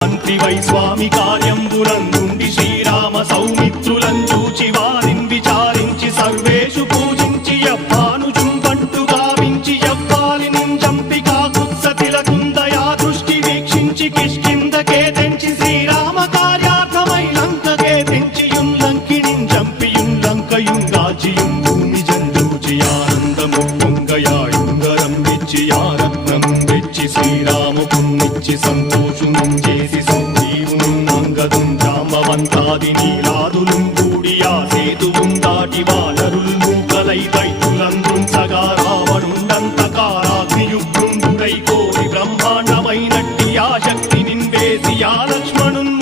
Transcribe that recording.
మంత్రివై స్వామి కార్యంబునందుండి శ్రీరామ సౌమిత్రులను చూచి వారిని విచారించి సర్వేషు పూజించి యవ్వాను జుంబంటు గావించి యవ్వాలి నింజంపి కాకుత్సతిలకుందయా దృష్టి వీక్షించి కిష్కిందకే తెంచి శ్రీరామ కార్యార్థమై లంకకే తెంచి యుంలంకిణింజంపి యుంలంకయుంగాచియుం భూమి జంజూచి ఆనందము పొంగయాయుంగరం వెచ్చి ఆరత్నం వెచ్చి శ్రీరాముకున్నిచ్చి సంతోషునం చేసి సంజీవునుంగదుం జాంబవంతాది నీలాదులుం కూడియా సేతువుం దాటి వానరుల్ మూకలై దైత్యులందృంసగా రావణుండంతకారాగ్నియుగ్రుండుడై కోరి బ్రహ్మాండమైనట్టి ఆ శక్తి నిన్వేసి ఆ లక్ష్మణున్